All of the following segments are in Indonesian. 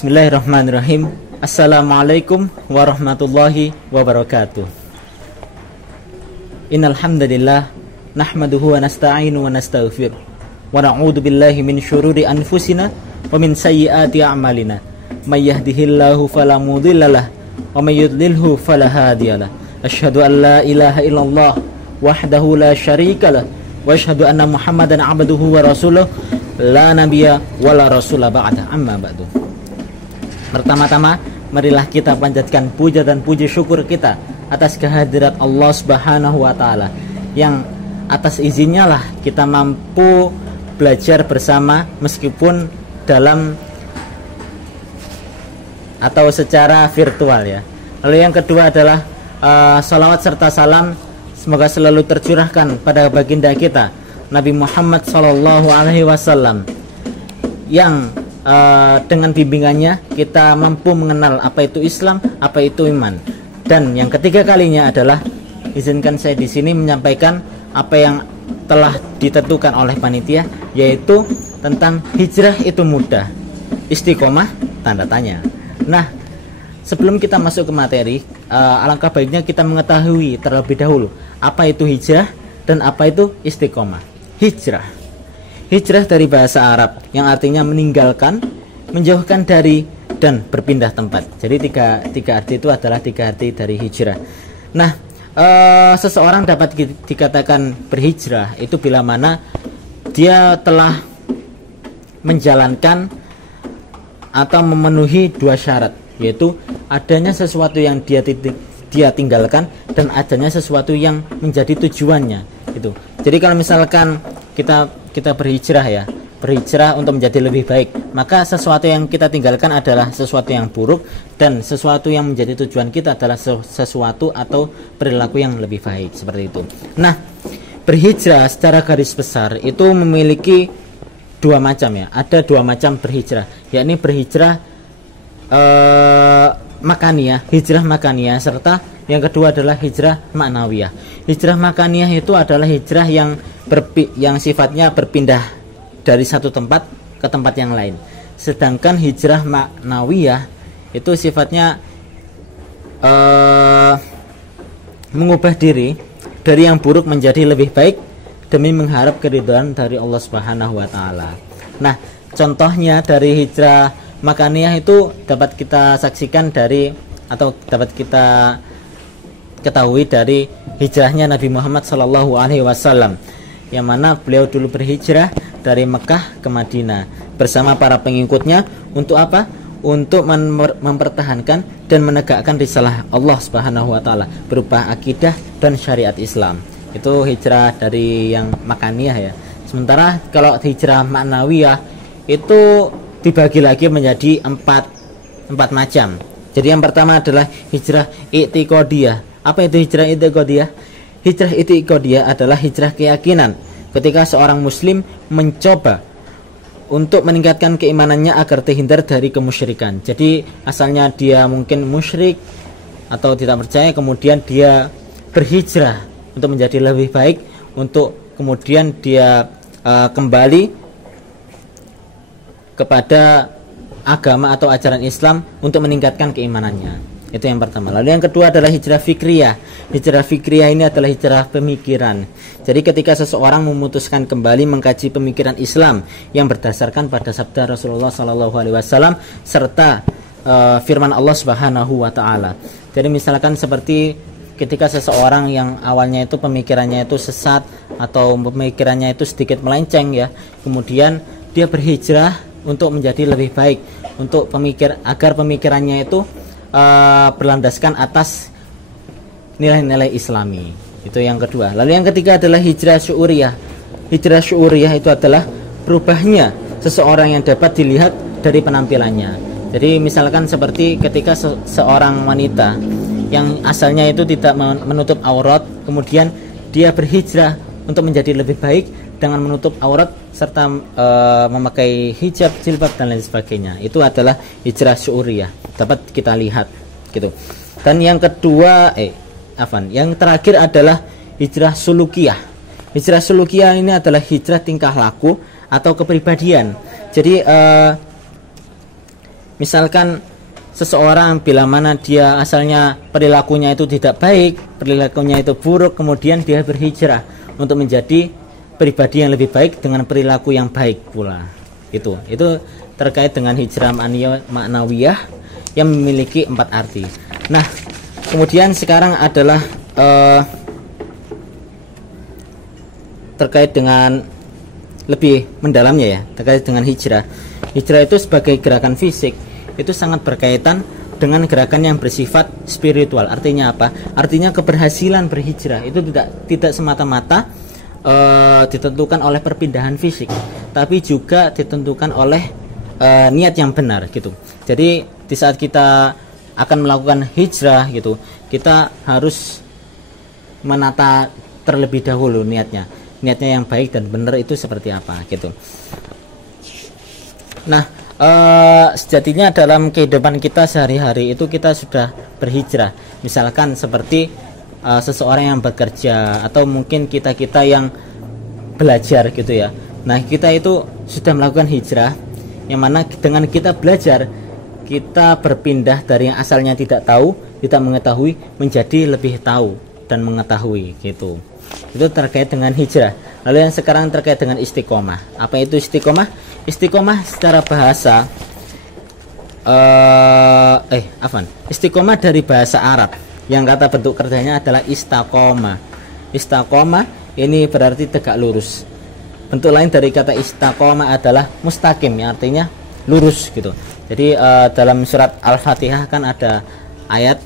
Bismillahirrahmanirrahim. Assalamualaikum warahmatullahi wabarakatuh. Innal hamdalillah nahmaduhu wa nasta'inu wa nastaghfir wa na'udzu billahi min syururi anfusina wa min sayyiati a'malina. May yahdihillahu fala mudhillalah wa may yudlilhu fala hadiyalah. Asyhadu an la ilaha illallah wahdahu la syarikalah wa asyhadu anna Muhammadan 'abduhu wa rasuluh la nabiyya wa la rasula ba'da. Amma ba'du. Pertama-tama marilah kita panjatkan puja dan puji syukur kita atas kehadirat Allah Subhanahu wa taala yang atas izinnya lah kita mampu belajar bersama meskipun dalam atau secara virtual ya. Lalu yang kedua adalah salawat serta salam semoga selalu tercurahkan pada baginda kita Nabi Muhammad sallallahu alaihi wasallam yang dengan bimbingannya kita mampu mengenal apa itu Islam, apa itu iman. Dan yang ketiga kalinya adalah izinkan saya di sini menyampaikan apa yang telah ditentukan oleh panitia, yaitu tentang hijrah itu mudah, istiqomah tanda tanya. Nah, sebelum kita masuk ke materi, alangkah baiknya kita mengetahui terlebih dahulu apa itu hijrah dan apa itu istiqomah. Hijrah dari bahasa Arab yang artinya meninggalkan, menjauhkan dari, dan berpindah tempat. Jadi tiga arti itu adalah tiga arti dari hijrah. Nah, seseorang dapat dikatakan berhijrah itu bila mana dia telah menjalankan atau memenuhi dua syarat, yaitu adanya sesuatu yang dia tinggalkan dan adanya sesuatu yang menjadi tujuannya. Itu. Jadi kalau misalkan kita berhijrah ya, berhijrah untuk menjadi lebih baik, maka sesuatu yang kita tinggalkan adalah sesuatu yang buruk dan sesuatu yang menjadi tujuan kita adalah sesuatu atau perilaku yang lebih baik, seperti itu. Nah, berhijrah secara garis besar itu memiliki dua macam ya. Ada dua macam berhijrah, yakni berhijrah makaniyah, hijrah makaniyah, serta yang kedua adalah hijrah maknawiyah. Hijrah makaniyah itu adalah hijrah yang sifatnya berpindah dari satu tempat ke tempat yang lain. Sedangkan hijrah maknawiyah itu sifatnya mengubah diri dari yang buruk menjadi lebih baik demi mengharap keridhaan dari Allah Subhanahu wa taala. Nah, contohnya dari hijrah makaniyah itu dapat kita saksikan dari atau dapat kita ketahui dari hijrahnya Nabi Muhammad sallallahu alaihi wasallam, yang mana beliau dulu berhijrah dari Mekah ke Madinah bersama para pengikutnya untuk apa? Untuk mempertahankan dan menegakkan risalah Allah Subhanahu wa taala berupa akidah dan syariat Islam. Itu hijrah dari yang makaniyah ya. Sementara kalau hijrah maknawiyah itu dibagi lagi menjadi empat macam. Jadi yang pertama adalah hijrah i'tiqadiyah. Apa itu hijrah i'tiqadiyah? Hijrah i'tiqadiyah adalah hijrah keyakinan. Ketika seorang muslim mencoba untuk meningkatkan keimanannya agar terhindar dari kemusyrikan. Jadi asalnya dia mungkin musyrik atau tidak percaya, kemudian dia berhijrah untuk menjadi lebih baik, untuk kemudian dia kembali kepada agama atau ajaran Islam untuk meningkatkan keimanannya. Itu yang pertama. Lalu yang kedua adalah hijrah fikriyah. Hijrah fikriyah ini adalah hijrah pemikiran. Jadi ketika seseorang memutuskan kembali mengkaji pemikiran Islam yang berdasarkan pada sabda Rasulullah SAW serta firman Allah Subhanahu wa taala. Jadi misalkan seperti ketika seseorang yang awalnya itu pemikirannya itu sesat atau pemikirannya itu sedikit melenceng ya, kemudian dia berhijrah untuk menjadi lebih baik, untuk agar pemikirannya itu berlandaskan atas nilai-nilai Islami. Itu yang kedua. Lalu yang ketiga adalah hijrah syu'uriyah. Hijrah syu'uriyah itu adalah berubahnya seseorang yang dapat dilihat dari penampilannya. Jadi misalkan seperti ketika seorang wanita yang asalnya itu tidak menutup aurat, kemudian dia berhijrah untuk menjadi lebih baik dengan menutup aurat serta memakai hijab, jilbab dan lain sebagainya. Itu adalah hijrah syu'uriyah, dapat kita lihat gitu. Dan yang kedua yang terakhir adalah hijrah sulukiyah. Hijrah sulukiyah ini adalah hijrah tingkah laku atau kepribadian. Jadi Misalkan seseorang bila mana dia asalnya perilakunya itu tidak baik, perilakunya itu buruk, kemudian dia berhijrah untuk menjadi pribadi yang lebih baik dengan perilaku yang baik pula. Itu terkait dengan hijrah maknawiyah yang memiliki 4 arti. Nah, kemudian sekarang adalah terkait dengan lebih mendalamnya ya, terkait dengan hijrah. Hijrah itu sebagai gerakan fisik itu sangat berkaitan dengan gerakan yang bersifat spiritual. Artinya apa? Artinya keberhasilan berhijrah itu tidak semata-mata ditentukan oleh perpindahan fisik, tapi juga ditentukan oleh niat yang benar gitu. Jadi di saat kita akan melakukan hijrah gitu, kita harus menata terlebih dahulu niatnya yang baik dan benar itu seperti apa gitu. Nah, sejatinya dalam kehidupan kita sehari-hari itu kita sudah berhijrah. Misalkan seperti seseorang yang bekerja, atau mungkin kita yang belajar gitu ya. Nah, kita itu sudah melakukan hijrah, yang mana dengan kita belajar, kita berpindah dari yang asalnya tidak tahu, tidak mengetahui, menjadi lebih tahu dan mengetahui gitu. Itu terkait dengan hijrah. Lalu yang sekarang terkait dengan istiqomah. Apa itu istiqomah? Istiqomah secara bahasa istiqomah dari bahasa Arab yang kata bentuk kerjanya adalah istaqomah. Istaqomah ini berarti tegak lurus. Bentuk lain dari kata istaqomah adalah mustaqim, yang artinya lurus gitu. Jadi dalam surat Al-Fatihah kan ada ayat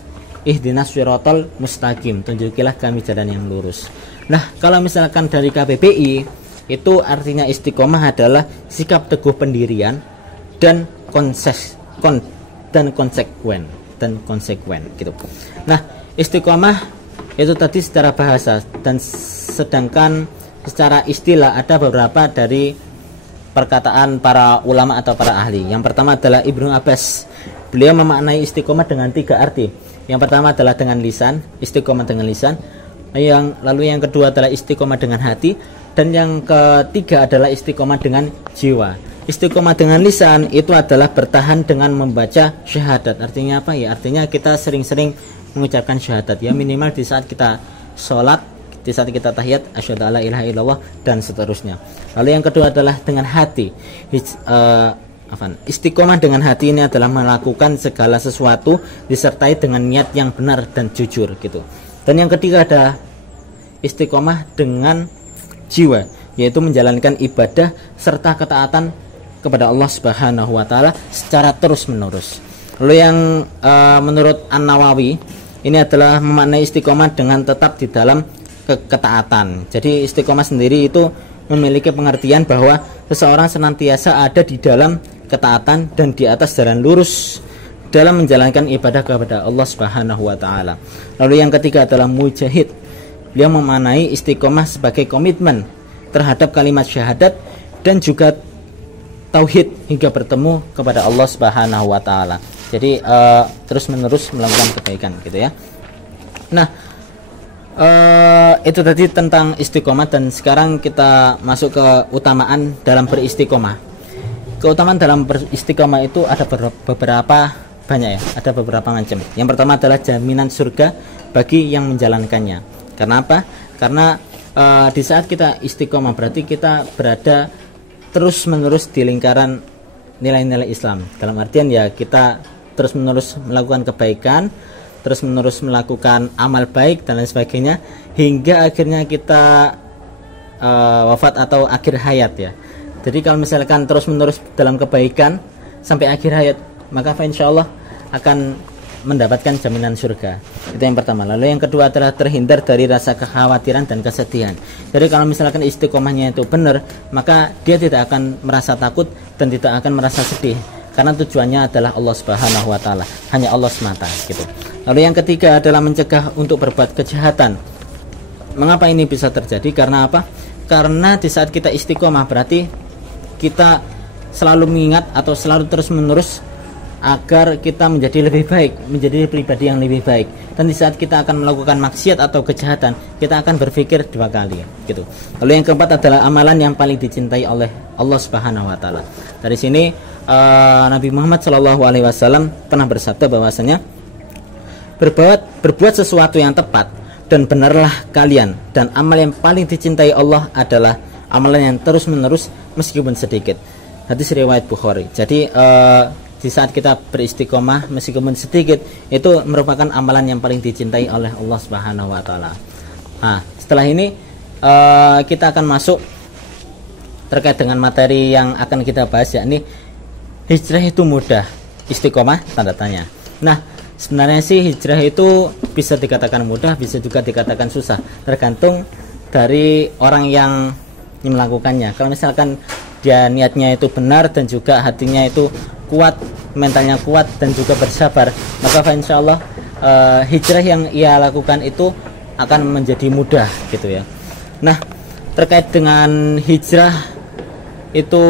ihdinas shiratal mustaqim, tunjukilah kami jalan yang lurus. Nah, kalau misalkan dari KBBI itu artinya istiqomah adalah sikap teguh pendirian dan konsekuen gitu. Nah, istiqomah itu tadi secara bahasa, dan sedangkan secara istilah ada beberapa dari perkataan para ulama atau para ahli. Yang pertama adalah Ibnu Abbas. Beliau memaknai istiqomah dengan 3 arti. Yang pertama adalah dengan lisan, istiqomah dengan lisan. Lalu yang kedua adalah istiqomah dengan hati, dan yang ketiga adalah istiqomah dengan jiwa. Istiqomah dengan lisan itu adalah bertahan dengan membaca syahadat. Artinya apa ya? Artinya kita sering-sering mengucapkan syahadat ya, minimal di saat kita sholat, di saat kita tahiyat, asyhadu alla ilaha illallah, dan seterusnya. Lalu yang kedua adalah dengan hati. Istiqomah dengan hati ini adalah melakukan segala sesuatu disertai dengan niat yang benar dan jujur gitu. Dan yang ketiga ada istiqomah dengan jiwa, yaitu menjalankan ibadah serta ketaatan kepada Allah Subhanahu wa taala secara terus-menerus. Lalu yang menurut An-Nawawi ini adalah memaknai istiqomah dengan tetap di dalam ketaatan. Jadi istiqomah sendiri itu memiliki pengertian bahwa seseorang senantiasa ada di dalam ketaatan dan di atas jalan lurus dalam menjalankan ibadah kepada Allah Subhanahu wa taala. Lalu yang ketiga adalah mujahid. Beliau memaknai istiqomah sebagai komitmen terhadap kalimat syahadat dan juga tauhid hingga bertemu kepada Allah Subhanahu wa taala. Jadi terus-menerus melakukan kebaikan gitu ya. Nah, itu tadi tentang istiqomah, dan sekarang kita masuk ke utamaan dalam beristiqomah. Keutamaan dalam beristiqomah itu ada beberapa banyak ya, ada beberapa macam. Yang pertama adalah jaminan surga bagi yang menjalankannya. Karena apa? Karena di saat kita istiqomah berarti kita berada terus-menerus di lingkaran nilai-nilai Islam. Dalam artian ya kita terus-menerus melakukan kebaikan, terus-menerus melakukan amal baik dan lain sebagainya, hingga akhirnya kita wafat atau akhir hayat ya. Jadi kalau misalkan terus-menerus dalam kebaikan sampai akhir hayat, maka insyaallah akan mendapatkan jaminan surga. Itu yang pertama. Lalu yang kedua adalah terhindar dari rasa kekhawatiran dan kesedihan. Jadi kalau misalkan istiqomahnya itu benar, maka dia tidak akan merasa takut dan tidak akan merasa sedih, karena tujuannya adalah Allah Subhanahu wa taala, hanya Allah semata gitu. Lalu yang ketiga adalah mencegah untuk berbuat kejahatan. Mengapa ini bisa terjadi? Karena apa? Karena di saat kita istiqomah berarti kita selalu mengingat atau selalu terus-menerus agar kita menjadi lebih baik, menjadi pribadi yang lebih baik. Dan di saat kita akan melakukan maksiat atau kejahatan, kita akan berpikir 2 kali gitu. Lalu yang keempat adalah amalan yang paling dicintai oleh Allah Subhanahu wa taala. Dari sini Nabi Muhammad SAW pernah bersabda bahwasanya berbuat sesuatu yang tepat dan benarlah kalian, dan amal yang paling dicintai Allah adalah amalan yang terus menerus meskipun sedikit. Hadis riwayat Bukhari. Jadi di saat kita beristiqomah meskipun sedikit, itu merupakan amalan yang paling dicintai oleh Allah Subhanahu wa taala. Nah, setelah ini kita akan masuk terkait dengan materi yang akan kita bahas, yakni hijrah itu mudah, istiqomah tanda tanya. Nah, sebenarnya sih hijrah itu bisa dikatakan mudah, bisa juga dikatakan susah, tergantung dari orang yang melakukannya. Kalau misalkan dia niatnya itu benar dan juga hatinya itu kuat, mentalnya kuat dan juga bersabar, maka insya Allah hijrah yang ia lakukan itu akan menjadi mudah gitu ya. Nah, terkait dengan hijrah itu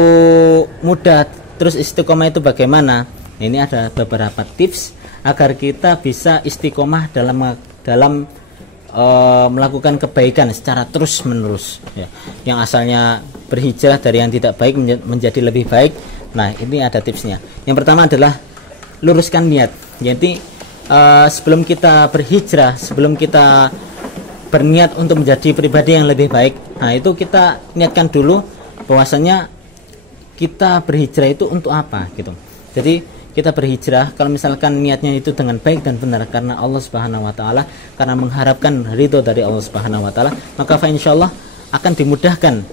mudah terus istiqomah itu bagaimana? Ini ada beberapa tips agar kita bisa istiqomah dalam melakukan kebaikan secara terus menerus ya. Yang asalnya berhijrah dari yang tidak baik menjadi lebih baik. Nah, ini ada tipsnya. Yang pertama adalah luruskan niat. Jadi sebelum kita berhijrah, sebelum kita berniat untuk menjadi pribadi yang lebih baik, nah itu kita niatkan dulu bahwasanya kita berhijrah itu untuk apa gitu. Jadi kita berhijrah kalau misalkan niatnya itu dengan baik dan benar karena Allah Subhanahu wa taala, karena mengharapkan ridho dari Allah Subhanahu wa taala, maka insyaallah akan dimudahkan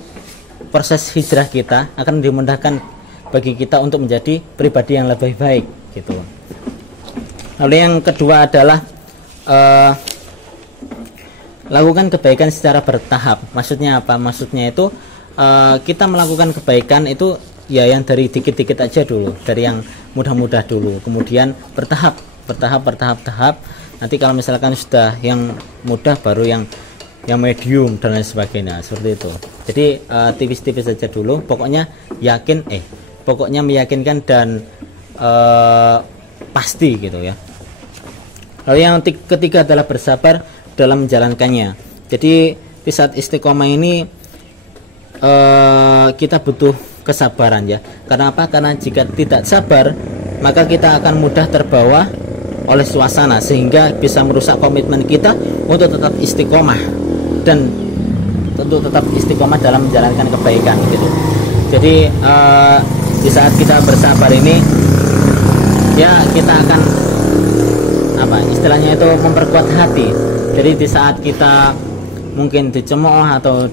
proses hijrah kita, akan dimudahkan bagi kita untuk menjadi pribadi yang lebih baik gitu. Lalu yang kedua adalah lakukan kebaikan secara bertahap. Maksudnya apa? Maksudnya itu kita melakukan kebaikan itu ya yang dari dikit-dikit aja dulu, dari yang mudah-mudah dulu, kemudian bertahap. Nanti kalau misalkan sudah yang mudah, baru yang medium dan lain sebagainya, seperti itu. Jadi tipis-tipis saja dulu, pokoknya meyakinkan dan pasti gitu ya. Lalu yang ketiga adalah bersabar dalam menjalankannya. Jadi di saat istiqomah ini kita butuh kesabaran ya. Karena apa? Karena jika tidak sabar, maka kita akan mudah terbawa oleh suasana sehingga bisa merusak komitmen kita untuk tetap istiqomah dan tentu tetap istiqomah dalam menjalankan kebaikan gitu. Jadi di saat kita bersabar ini ya kita akan istilahnya itu memperkuat hati. Jadi di saat kita mungkin dicemooh atau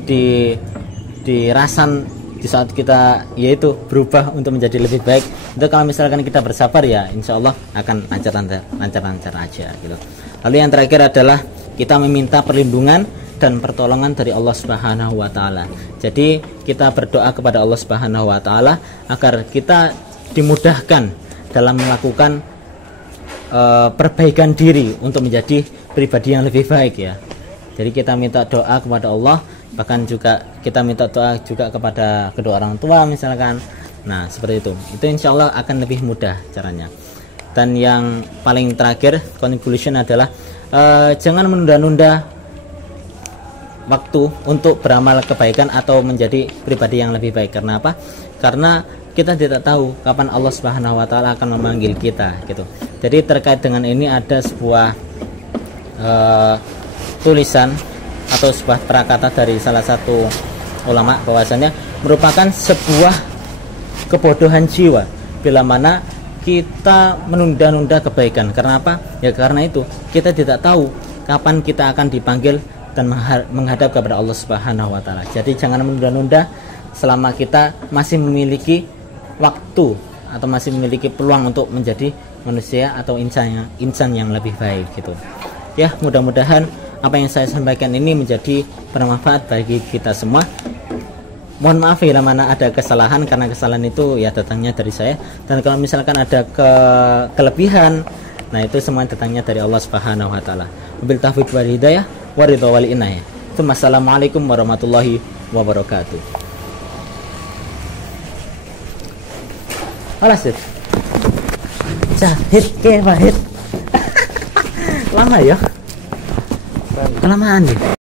dirasan, di saat kita yaitu berubah untuk menjadi lebih baik, itu kalau misalkan kita bersabar ya insya Allah akan lancar-lancar aja gitu. Lalu yang terakhir adalah kita meminta perlindungan dan pertolongan dari Allah Subhanahu wa taala. Jadi kita berdoa kepada Allah Subhanahu wa taala agar kita dimudahkan dalam melakukan perbaikan diri untuk menjadi pribadi yang lebih baik ya. Jadi kita minta doa kepada Allah, bahkan juga kita minta doa juga kepada kedua orang tua misalkan. Nah seperti itu insya Allah akan lebih mudah caranya. Dan yang paling terakhir conclusion adalah jangan menunda-nunda waktu untuk beramal kebaikan atau menjadi pribadi yang lebih baik. Karena apa? Karena kita tidak tahu kapan Allah Subhanahu wa taala akan memanggil kita gitu. Jadi terkait dengan ini ada sebuah tulisan atau sebuah prakata dari salah satu ulama bahwasanya merupakan sebuah kebodohan jiwa bila mana kita menunda-nunda kebaikan. Karena apa? Ya karena itu kita tidak tahu kapan kita akan dipanggil dan menghadap kepada Allah Subhanahu wa taala. Jadi jangan menunda-nunda selama kita masih memiliki waktu atau masih memiliki peluang untuk menjadi manusia atau insan yang lebih baik gitu. Ya, mudah-mudahan apa yang saya sampaikan ini menjadi bermanfaat bagi kita semua. Mohon maaf bila mana ada kesalahan, karena kesalahan itu ya datangnya dari saya, dan kalau misalkan ada kelebihan, nah itu semua datangnya dari Allah Subhanahu wa taala. Wabil taufiq wal hidayah wa ridha wal inayah. Assalamualaikum warahmatullahi wabarakatuh. Alas Jahit ke wahid. Lama ya? Kelamaan nih.